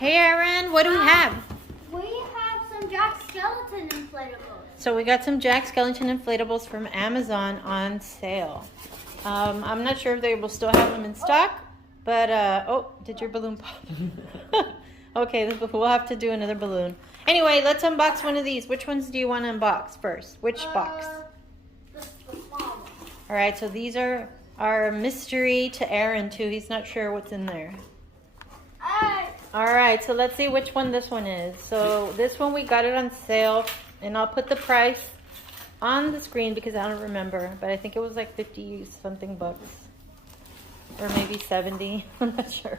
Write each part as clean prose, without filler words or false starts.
Hey Aaron, what do we have? We have some Jack Skellington inflatables. So we got some Jack Skellington inflatables from Amazon on sale. I'm not sure if they will still have them in stock, but oh, did your balloon pop? Okay, we'll have to do another balloon. Anyway, let's unbox one of these. Which ones do you want to unbox first? Which box? The small one. All right, so these are our mystery to Aaron too. He's not sure what's in there. All right, so let's see which one this one is. So this one, we got it on sale, and I'll put the price on the screen because I don't remember, but I think it was like 50 something bucks, or maybe 70. I'm not sure.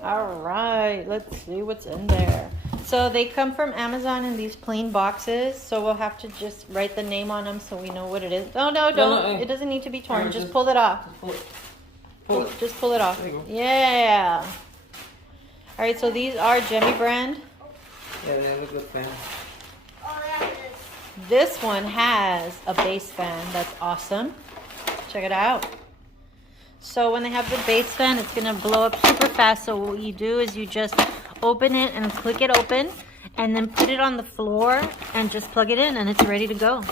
All right, let's see what's in there. So they come from Amazon in these plain boxes, so we'll have to just write the name on them so we know what it is. Oh, no, don't. No. It doesn't need to be torn. Just pull it off. Just pull it off. Yeah. All right, so these are Gemmy brand. Yeah, they have a good fan. Oh, yeah, it is. This one has a base fan. That's awesome. Check it out. So when they have the base fan, it's going to blow up super fast. So what you do is you just open it and click it open, and then put it on the floor and just plug it in, and it's ready to go.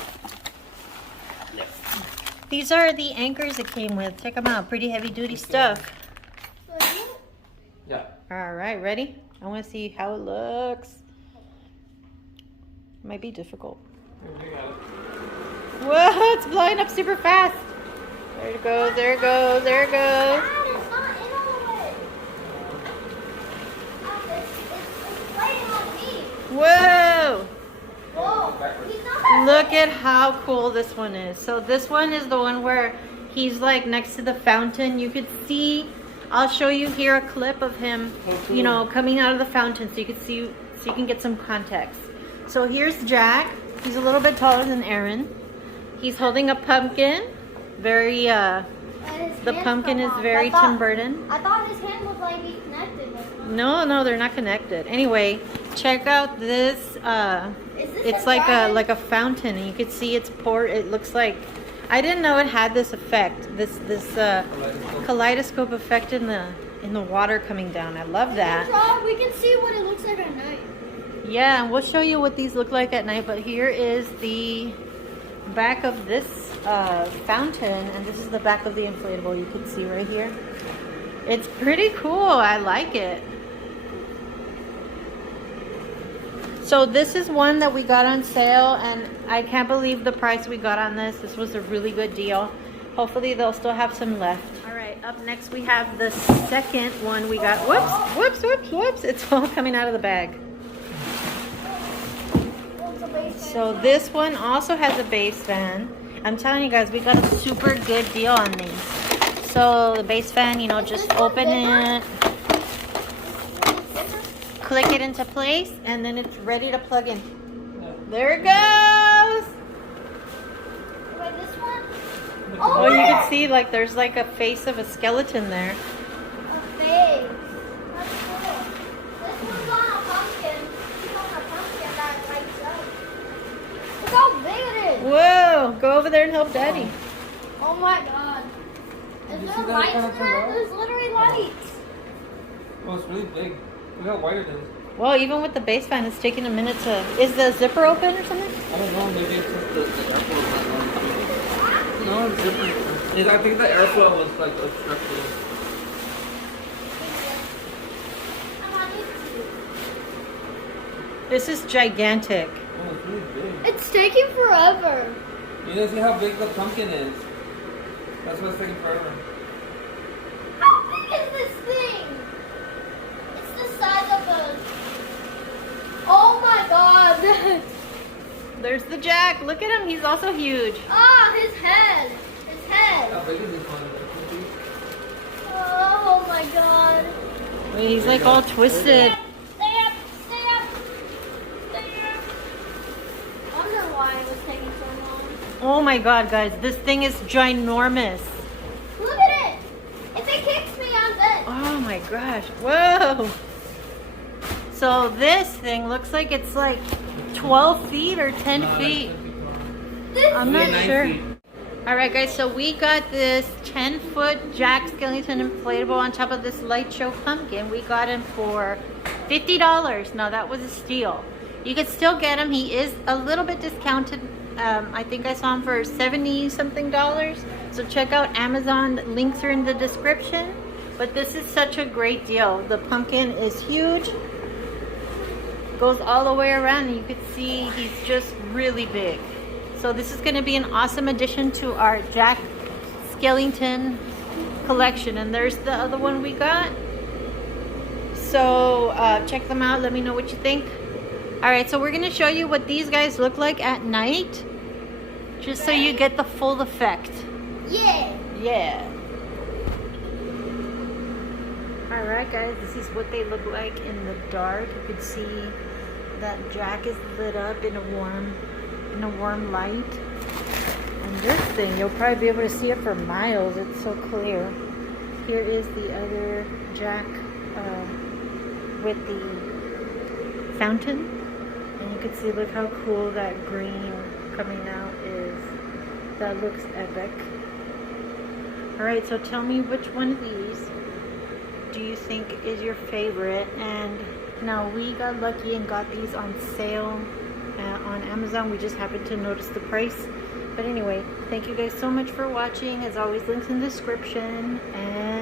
These are the anchors it came with. Check them out. Pretty heavy duty stuff. Yeah. All right, ready? I want to see how it looks. Might be difficult. Whoa, it's blowing up super fast. There it goes, there it goes, there it goes. Dad, it's not in all the way. It's waiting on me. Whoa! Whoa. He's not. Look at how cool this one is. So this one is the one where he's like next to the fountain. You could see, I'll show you here a clip of him, you know, coming out of the fountain so you can see, so you can get some context. So here's Jack. He's a little bit taller than Aaron. He's holding a pumpkin. Very, the pumpkin is very Tim Burton. I thought his hand was like he connected. No, they're not connected. Anyway, check out this. It's like a fountain, and you can see it's poured. It looks like, I didn't know it had this effect. This kaleidoscope effect in the water coming down. I love that. We can see what it looks like at night. Yeah, and we'll show you what these look like at night. But here is the back of this fountain, and this is the back of the inflatable. You can see right here. It's pretty cool. I like it. So this is one that we got on sale, and I can't believe the price we got on this. This was a really good deal. Hopefully they'll still have some left. All right, up next we have the second one we got. Whoops. It's all coming out of the bag. So this one also has a base fan. I'm telling you guys, we got a super good deal on these. So the base fan, you know, just open it, click it into place, and then it's ready to plug in. There it goes. Wait, this one? Oh, you can see like there's like a face of a skeleton there. A face. That's cool. This one's on a pumpkin. It's on a pumpkin that lights up. Look how big it is. Whoa, go over there and help Daddy. Oh my god. Is there lights in there? There's literally lights. Oh, it's really big. Look how wide it is. Well, even with the base fan, it's taking a minute to... Is the zipper open or something? I don't know, maybe it's just the airflow is not running. No, it's different. I think the airflow was like obstructed. This is gigantic. Oh, it's really big. It's taking forever. You didn't see how big the pumpkin is. That's what's taking forever. How big is this thing? It's the size of a... Oh my god. There's the Jack. Look at him. He's also huge. Ah, his head. His head. How big is this one? Oh my god. Wait, he's like all twisted. Stay up. Stay up. I wonder why it was taking so long. Oh my god, guys. This thing is ginormous. Look at it. If it kicks me, I'm dead. Oh my gosh. Whoa. So this thing looks like it's like 12 feet or 10 feet. This I'm not sure. All right, guys, so we got this 10-foot Jack Skellington inflatable on top of this LightShow pumpkin. We got him for $50. Now, that was a steal. You could still get him. He is a little bit discounted. I think I saw him for $70-something. So check out Amazon. Links are in the description. But this is such a great deal. The pumpkin is huge. Goes all the way around, and you can see he's just really big. So this is going to be an awesome addition to our Jack Skellington collection. And there's the other one we got. So check them out. Let me know what you think. All right, so we're going to show you what these guys look like at night, just so you get the full effect. Yeah. Yeah. All right, guys, this is what they look like in the dark. You can see that Jack is lit up in a warm light. And this thing, you'll probably be able to see it for miles. It's so clear. Here is the other Jack with the fountain. And you can see, look how cool that green coming out is. That looks epic. Alright, so tell me which one of these do you think is your favorite? And now we got lucky and got these on sale on Amazon. We just happened to notice the price. But anyway, thank you guys so much for watching. As always, links in the description. And